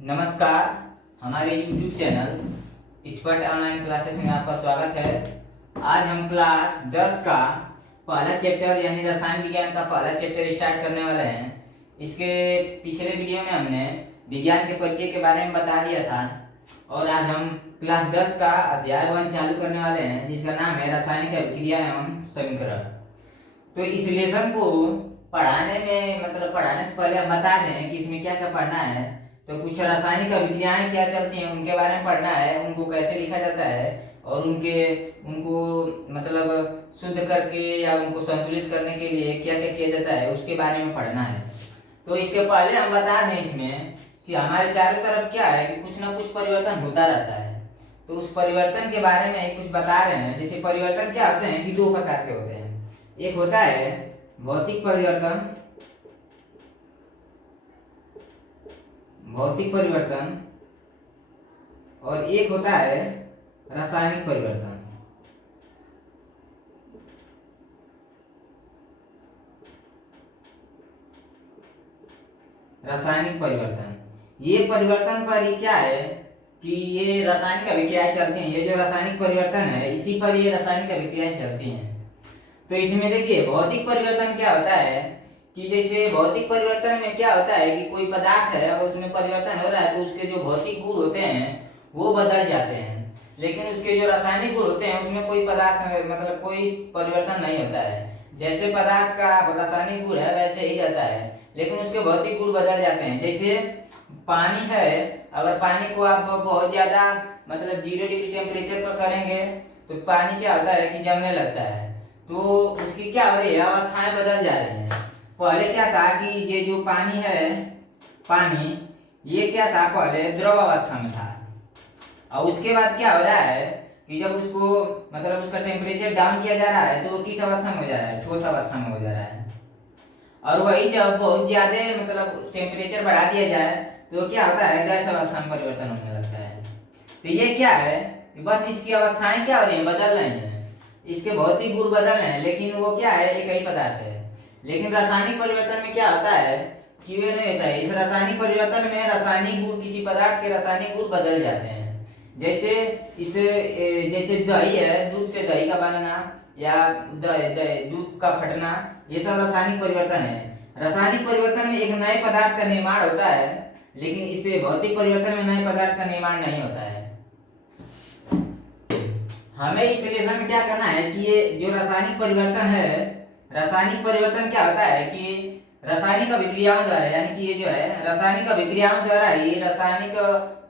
नमस्कार। हमारे YouTube channel expert online classes में आपका स्वागत है। आज हम क्लास 10 का पहला चैप्टर यानी रसायन विज्ञान का पहला चैप्टर स्टार्ट करने वाले हैं। इसके पिछले वीडियो में हमने विज्ञान के परिचय के बारे में बता दिया था और आज हम क्लास 10 का अध्याय 1 चालू करने वाले हैं, जिसका नाम है रासायनिक अभिक्रिया एवं समीकरण। तो इस लेसन को पढ़ाने से पहले हम बता दें कि इसमें क्या क्या पढ़ना है। तो कुछ रासायनिक अभिक्रियाएं क्या चलती हैं उनके बारे में पढ़ना है, उनको कैसे लिखा जाता है और उनको शुद्ध करके या उनको संतुलित करने के लिए क्या क्या किया जाता है उसके बारे में पढ़ना है। तो इसके पहले हम बता दें इसमें कि हमारे चारों तरफ क्या है कि कुछ ना कुछ परिवर्तन होता रहता है। तो उस परिवर्तन के बारे में कुछ बता रहे हैं। जैसे परिवर्तन क्या होते हैं कि दो प्रकार के होते हैं। एक होता है भौतिक परिवर्तन और एक होता है रासायनिक परिवर्तन। ये परिवर्तन पर ही क्या है कि ये रासायनिक अभिक्रियाएं चलती हैं। ये जो रासायनिक परिवर्तन है इसी पर ये रासायनिक अभिक्रियाएं चलती हैं। तो इसमें देखिए भौतिक परिवर्तन क्या होता है कि जैसे भौतिक परिवर्तन में क्या होता है कि कोई पदार्थ है और उसमें परिवर्तन हो रहा है तो उसके जो भौतिक गुण होते हैं वो बदल जाते हैं, लेकिन उसके जो रासायनिक गुण होते हैं उसमें कोई कोई परिवर्तन नहीं होता है। जैसे पदार्थ का रासायनिक गुण है वैसे ही रहता है, लेकिन उसके भौतिक गुण बदल जाते हैं। जैसे पानी है, अगर पानी को आप बहुत ज्यादा 0 डिग्री टेम्परेचर पर करेंगे तो पानी क्या होता है कि जमने लगता है। तो उसकी क्या हो रही है, अवस्थाएं बदल जा रही हैं। पहले क्या था कि ये जो पानी ये क्या था, पहले द्रव अवस्था में था और उसके बाद क्या हो रहा है कि जब उसको उसका टेम्परेचर डाउन किया जा रहा है तो वो किस अवस्था में हो जा रहा है, ठोस अवस्था में हो जा रहा है। और वही जब बहुत ज्यादा टेम्परेचर बढ़ा दिया जाए तो क्या होता है, गैस अवस्था में परिवर्तन होने लगता है। तो ये क्या है, बस इसकी अवस्थाएं क्या हो रही है, बदल रही हैं। इसके भौतिक गुण बदल रहे हैं, लेकिन वो क्या है, एक ही पदार्थ है। लेकिन रासायनिक परिवर्तन में क्या होता है कि वे नहीं होता है। इस रासायनिक परिवर्तन में रासायनिक गुण, किसी पदार्थ के रासायनिक गुण बदल जाते हैं। जैसे दही है, दूध से दही का बनना या दूध का फटना, ये सब रासायनिक परिवर्तन है। रासायनिक परिवर्तन में एक नए पदार्थ का निर्माण होता है, लेकिन इससे भौतिक परिवर्तन में नए पदार्थ का निर्माण नहीं होता है। हमें इस लेसन में क्या करना है कि ये जो रासायनिक परिवर्तन है, रासायनिक परिवर्तन क्या होता है कि रासायनिक अभिक्रियाओं द्वारा, यानी कि ये जो है रासायनिक अभिक्रियाओं द्वारा ही रासायनिक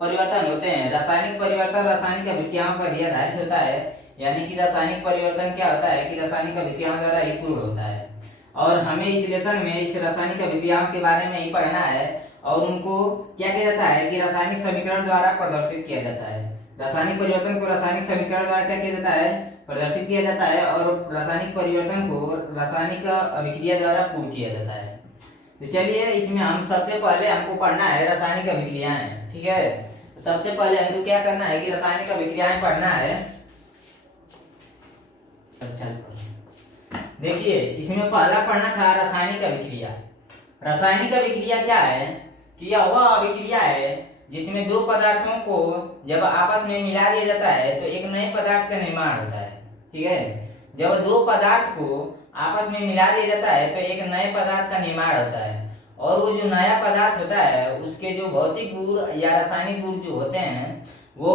परिवर्तन होते हैं। रासायनिक परिवर्तन रासायनिक अभिक्रियाओं पर ही आधारित होता है। यानी कि रासायनिक परिवर्तन क्या होता है कि रासायनिक अभिक्रियाओं द्वारा ही पूर्ण होता है। और हमें इस लेसन में इस रासायनिक अभिक्रियाओं के बारे में ही पढ़ना है और उनको क्या किया जाता है कि रासायनिक समीकरण द्वारा प्रदर्शित किया जाता है। रासायनिक परिवर्तन को रासायनिक समीकरण द्वारा क्या किया जाता है, प्रदर्शित किया जाता है, और रासायनिक परिवर्तन को रासायनिक अभिक्रिया द्वारा पूर्ण किया जाता है। तो चलिए इसमें हम सबसे पहले हमको पढ़ना है रासायनिक अभिक्रियाएं। ठीक है, तो सबसे पहले हमको क्या करना है कि रासायनिक अभिक्रियाएं पढ़ना है। अच्छा देखिए, इसमें पहला पढ़ना था रासायनिक अभिक्रिया। रासायनिक अभिक्रिया क्या है कि यह वह अभिक्रिया है जिसमें दो पदार्थों को जब आपस में मिला दिया जाता है तो एक नए पदार्थ का निर्माण होता है। ठीक है, जब दो पदार्थ को आपस में मिला दिया जाता है तो एक नए पदार्थ का निर्माण होता है। और वो जो नया पदार्थ होता है उसके जो भौतिक गुण या रासायनिक गुण जो होते हैं वो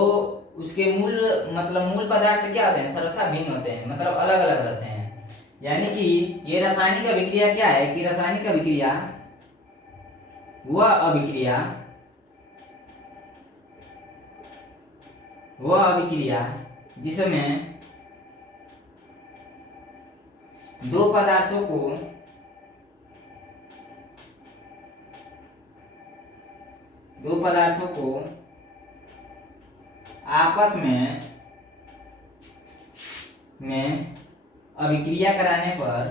उसके मूल पदार्थ से क्या होते हैं, सर्वथा भिन्न होते हैं, अलग अलग रहते हैं। यानी कि ये रासायनिक अभिक्रिया क्या है कि रासायनिक अभिक्रिया वह अभिक्रिया जिसमें दो पदार्थों को आपस में अभिक्रिया कराने पर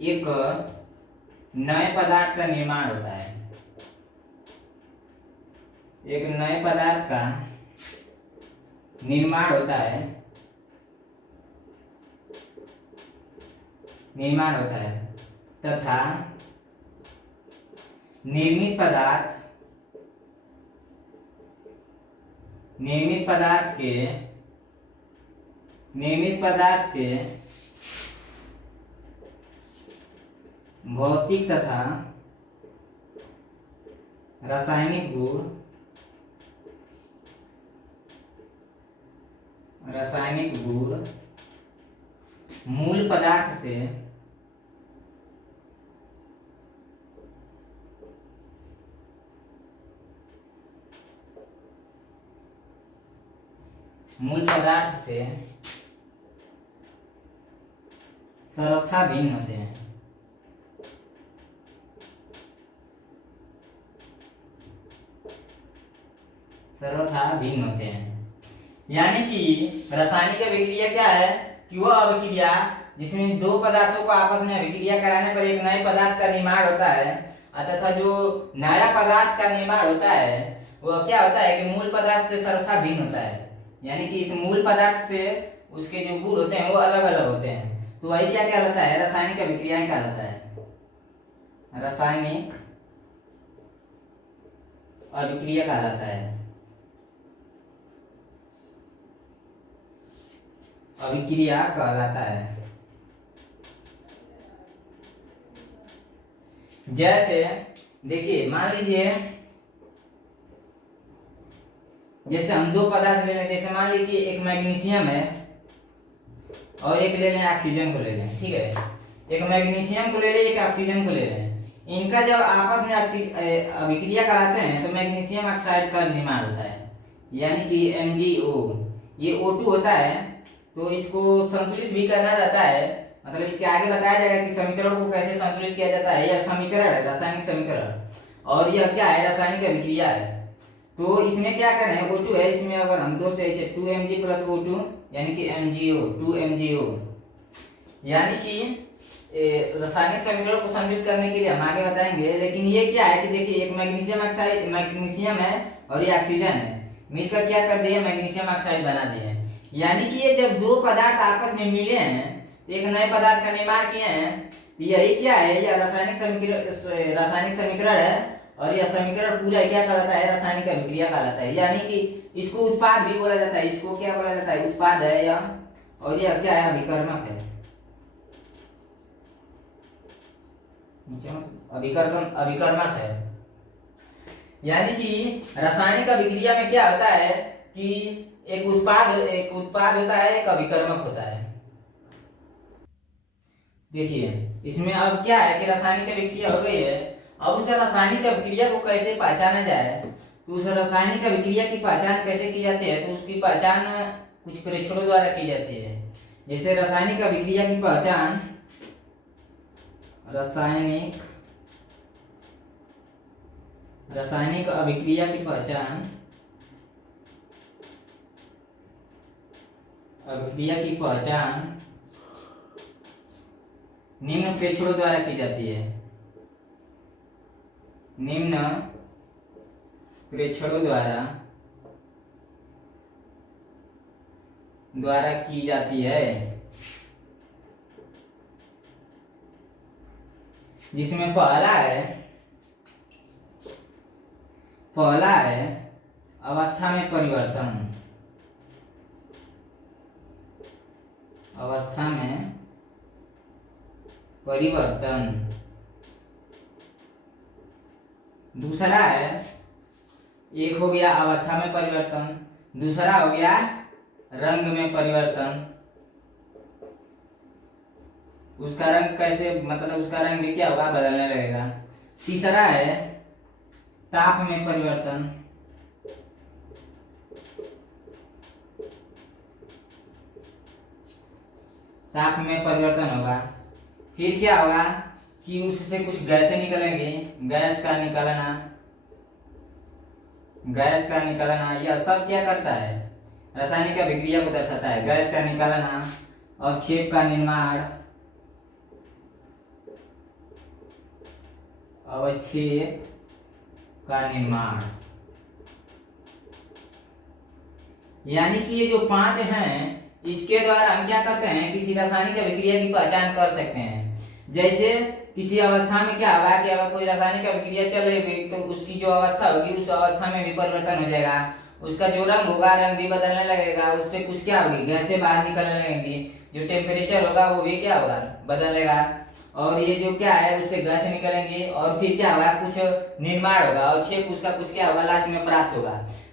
एक नए पदार्थ का निर्माण होता है। एक नए पदार्थ का निर्माण होता है निर्माण होता है तथा निर्मित पदार्थ के भौतिक तथा रासायनिक गुण मूल पदार्थ से सर्वथा भिन्न होते हैं। यानी कि रासायनिक अभिक्रिया क्या है कि वह अभिक्रिया जिसमें दो पदार्थों को आपस में अभिक्रिया कराने पर एक नए पदार्थ का निर्माण होता है तथा जो नया पदार्थ का निर्माण होता है वह क्या होता है कि मूल पदार्थ से सर्वथा भिन्न होता है। यानी कि इस मूल पदार्थ से उसके जो गुण होते हैं वो अलग अलग होते हैं। तो वही क्या कहलाता है, रासायनिक अभिक्रियाएं कहलाता है। रासायनिक अभिक्रिया कहलाता है। अभिक्रिया कहलाता है। जैसे देखिए, मान लीजिए जैसे हम दो पदार्थ ले लें, जैसे मान लीजिए कि एक मैग्नीशियम है और एक ले लें ऑक्सीजन को ले लें, ठीक है। एक मैग्नीशियम को ले लें, एक ऑक्सीजन को ले लें। इनका जब आपस में अभिक्रिया कराते हैं तो मैग्नीशियम ऑक्साइड का निर्माण होता है, यानी कि MgO। ये O2 होता है, तो इसको संतुलित भी करना रहता है। मतलब इसके आगे बताया जाएगा कि समीकरण को कैसे संतुलित किया जाता है। यह समीकरण है, रासायनिक समीकरण, और यह क्या है, रासायनिक अभिक्रिया है। तो इसमें क्या करें, O2 है, इसमें अगर हम दो से ऐसे 2Mg + O2 यानी कि MgO, 2MgO। यानी कि रासायनिक समीकरण को संतुलित करने के लिए हम आगे बताएंगे। लेकिन ये क्या है कि देखिए, एक मैग्नीशियम है और ये ऑक्सीजन है, मिलकर क्या कर दिए, मैग्नीशियम ऑक्साइड बना दिए हैं। यानी कि ये जब दो पदार्थ आपस में मिले हैं, एक नए पदार्थ का निर्माण किए हैं, यही क्या है, यह रासायनिक समीकरण है। और यह समीकरण पूरा क्या कहलाता है, रासायनिक अभिक्रिया कहलाता है। यानी कि इसको उत्पाद भी बोला जाता है। इसको क्या बोला जाता है, उत्पाद है यह। और यह क्या है, अभिकर्मक है। अभिकर्मक है। यानी कि रासायनिक अभिक्रिया में क्या होता है कि एक उत्पाद होता है, एक अभिकर्मक होता है। देखिए, इसमें अब क्या है कि रासायनिक अभिक्रिया हो गई है। अब उस रासायनिक अभिक्रिया को कैसे पहचाना जाए, तो उस रासायनिक अभिक्रिया की पहचान कैसे की जाती है, तो उसकी पहचान कुछ परीक्षणों द्वारा की जाती है। जैसे रासायनिक अभिक्रिया की पहचान रासायनिक अभिक्रिया की पहचान निम्न प्रेक्षणों द्वारा की जाती है। निम्न प्रेक्षणों द्वारा की जाती है, जिसमें पहला है अवस्था में परिवर्तन। दूसरा है, एक हो गया अवस्था में परिवर्तन, दूसरा हो गया रंग में परिवर्तन। उसका रंग कैसे, मतलब उसका रंग भी क्या होगा, बदलने लगेगा। तीसरा है ताप में परिवर्तन। ताप में परिवर्तन होगा। फिर क्या होगा कि उससे कुछ गैसें निकलेंगी, गैस का निकलना, यह सब क्या करता है, रासायनिक अभिक्रिया को दर्शाता है। गैस का निकलना, अवक्षेप का निर्माण, यानी कि ये जो 5 हैं, इसके द्वारा हम क्या करते हैं, किसी रासायनिक अभिक्रिया की पहचान कर सकते हैं। जैसे किसी अवस्था में क्या होगा कि अगर कोई रासायनिक अभिक्रिया चल रही होगी तो उसकी जो अवस्था होगी उस अवस्था में भी परिवर्तन हो जाएगा, उसका जो रंग होगा रंग भी बदलने लगेगा, उससे कुछ क्या होगी गैसें बाहर निकलने लगेंगी, जो टेम्परेचर होगा वो भी क्या होगा बदलेगा, और ये जो क्या है उससे गैस निकलेंगे और फिर क्या होगा कुछ निर्माण होगा और शेप उसका कुछ क्या होगा लास्ट में प्राप्त होगा।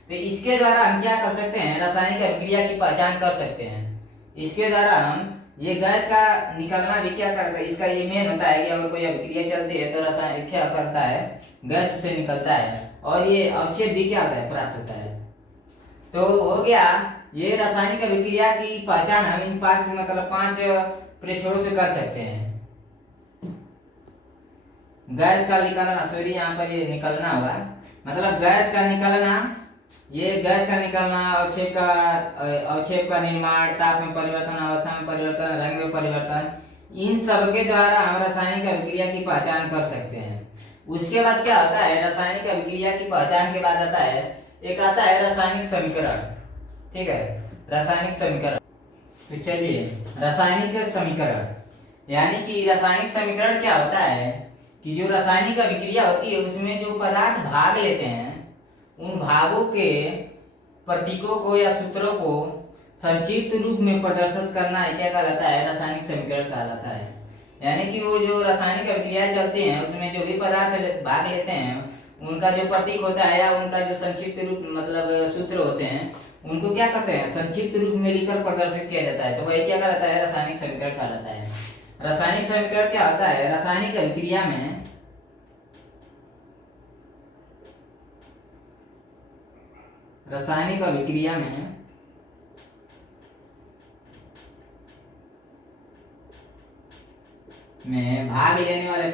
तो इसके द्वारा हम क्या कर सकते हैं रासायनिक अभिक्रिया की पहचान कर सकते हैं। इसके द्वारा हम ये गैस का निकलना भी क्या करता है, इसका ये मेन होता है कि अगर कोई अभिक्रिया चलती है तो रासायनिक क्या करता है गैस से निकलता है और ये अवक्षेप भी क्या होता है प्राप्त होता है। तो हो गया ये रासायनिक अभिक्रिया की पहचान हम इन पांच मतलब 5 प्रेक्षणों से कर सकते हैं। गैस का निकलना सॉरी यहाँ पर ये निकलना होगा मतलब गैस का निकलना, ये गैस का निकलना, अवक्षेप का निर्माण, ताप में परिवर्तन, अवस्था में परिवर्तन, रंग में परिवर्तन, इन सब के द्वारा हम रासायनिक अभिक्रिया की पहचान कर सकते हैं। उसके बाद क्या होता है रासायनिक अभिक्रिया की पहचान के बाद आता है एक आता है रासायनिक समीकरण। ठीक है रासायनिक समीकरण। तो चलिए रासायनिक समीकरण यानी कि रासायनिक समीकरण क्या होता है कि जो रासायनिक अभिक्रिया होती है उसमें जो पदार्थ भाग लेते हैं उन भागों के प्रतीकों को या सूत्रों को संक्षिप्त रूप में प्रदर्शित करना है क्या कहलाता है रासायनिक समीकरण कहलाता है। यानी कि वो जो रासायनिक अभिक्रियाएं चलती हैं उसमें जो भी पदार्थ भाग लेते हैं उनका जो प्रतीक होता है या उनका जो संक्षिप्त रूप मतलब सूत्र होते हैं उनको क्या कहते हैं संक्षिप्त रूप में लिखकर प्रदर्शित किया जाता है, तो वही क्या कहलाता है रासायनिक समीकरण कहलाता है। रासायनिक समीकरण क्या होता है रासायनिक अभिक्रिया में भाग लेने वाले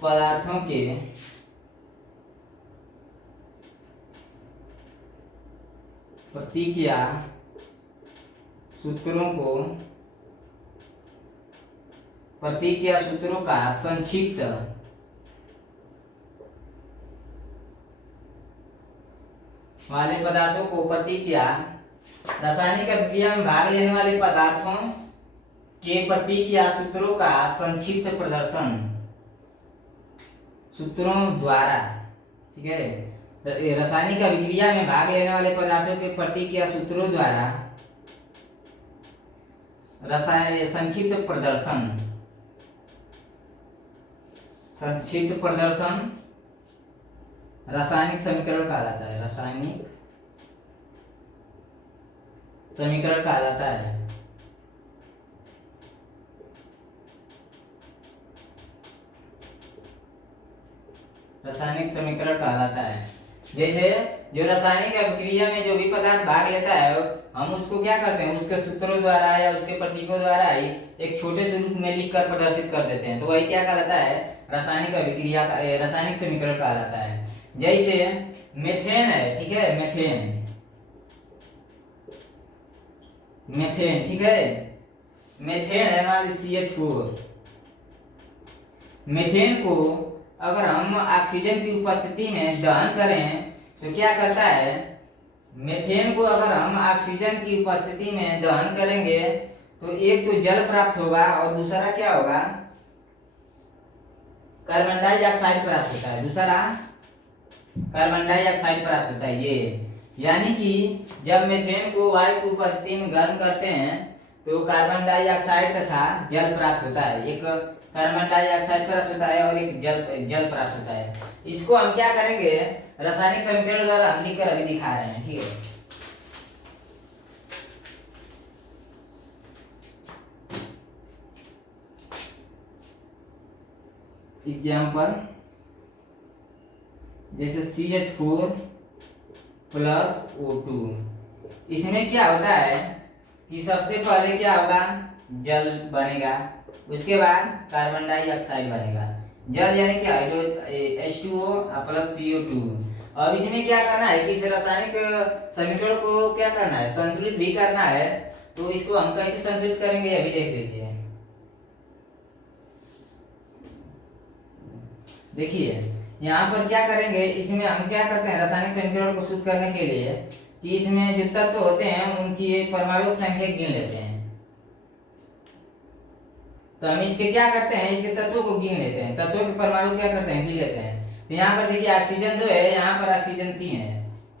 पदार्थों के प्रतीक या सूत्रों का संक्षिप्त वाले पदार्थों को प्रतीक या रासायनिक अभिक्रिया में भाग लेने वाले पदार्थों के प्रतीक या सूत्रों का संक्षिप्त प्रदर्शन सूत्रों द्वारा। ठीक है रासायनिक अभिक्रिया में भाग लेने वाले पदार्थों के प्रतीक या सूत्रों द्वारा संक्षिप्त प्रदर्शन रासायनिक समीकरण कहलाता है। रासायनिक समीकरण कहलाता है। रासायनिक समीकरण कहलाता है। जैसे जो रासायनिक अभिक्रिया में जो भी पदार्थ भाग लेता है हम उसको क्या करते हैं उसके सूत्रों द्वारा या उसके प्रतीकों द्वारा ही एक छोटे से रूप में लिखकर प्रदर्शित कर देते हैं, तो वही क्या कहलाता है रासायनिक अभिक्रिया का रासायनिक समीकरण कहलाता है। जैसे मेथेन है, ठीक है मेथेन ठीक है मेथेन है मान लीजिए CH4। मेथेन को अगर हम ऑक्सीजन की उपस्थिति में दहन करें तो क्या करता है मेथेन को अगर हम ऑक्सीजन की उपस्थिति में दहन करेंगे तो एक तो जल प्राप्त होगा और दूसरा क्या होगा कार्बन डाइऑक्साइड प्राप्त होता है। दूसरा कार्बन डाइऑक्साइड प्राप्त होता है। ये यानी कि जब मेथेन को वायु की उपस्थिति में गर्म करते हैं तो कार्बन डाइऑक्साइड तथा जल प्राप्त होता है। एक कार्बन डाइऑक्साइड प्राप्त होता है और एक जल प्राप्त होता है। इसको हम क्या करेंगे रासायनिक समीकरण द्वारा हम लिखकर अभी दिखा रहे हैं। ठीक है एग्जाम्पल जैसे CH4 प्लस O2, इसमें क्या होता है कि सबसे पहले क्या होगा जल बनेगा, उसके बाद कार्बन डाइऑक्साइड बनेगा। जल यानी क्या H2O प्लस CO2। और इसमें क्या करना है कि इस रासायनिक समीकरण को क्या करना है संतुलित भी करना है। तो इसको हम कैसे संतुलित करेंगे अभी देख लीजिए। देखिए यहाँ पर क्या करेंगे, इसमें हम क्या करते हैं रासायनिक समीकरण को शुद्ध करने के लिए कि इसमें जो तत्व होते हैं उनकी परमाणु संख्या गिन लेते हैं। तो हम इसके क्या करते हैं, इसके तत्वों को गिन लेते हैं, तत्वों के परमाणु क्या करते हैं, गिन लेते हैं। तो यहाँ पर देखिए ऑक्सीजन 2 है, यहाँ पर ऑक्सीजन 3 है,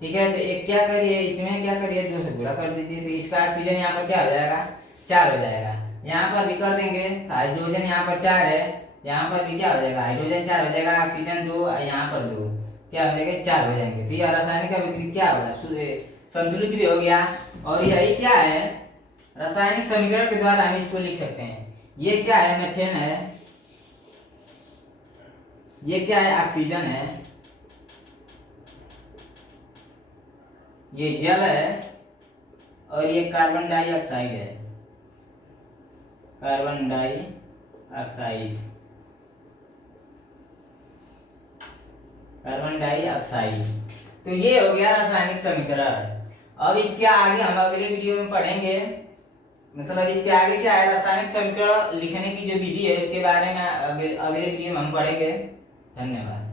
ठीक है। तो एक क्या करिए, इसमें क्या करिए 2 से गुणा कर दीजिए, तो इसका ऑक्सीजन यहाँ पर क्या हो जाएगा 4 हो जाएगा। यहाँ पर भी कर देंगे, हाइड्रोजन यहाँ पर 4 है, यहाँ पर भी क्या हो जाएगा हाइड्रोजन 4 हो जाएगा, ऑक्सीजन 2 यहाँ पर 2 क्या हो जाएगा 4 हो जाएंगे। तो यह रासायनिक अभिक्रिया क्या होगा, संतुलित भी हो गया। और यही क्या है रासायनिक समीकरण के द्वारा हम इसको लिख सकते हैं। ये क्या है मीथेन है, ये क्या है ऑक्सीजन है, ये जल है, और ये कार्बन डाइऑक्साइड है, कार्बन डाइऑक्साइड, कार्बन डाइऑक्साइड। तो ये हो गया रासायनिक समीकरण। अब इसके आगे हम अगले वीडियो में पढ़ेंगे, मतलब इसके आगे क्या है रासायनिक समीकरण लिखने की जो विधि है उसके बारे में अगले वीडियो में हम पढ़ेंगे। धन्यवाद।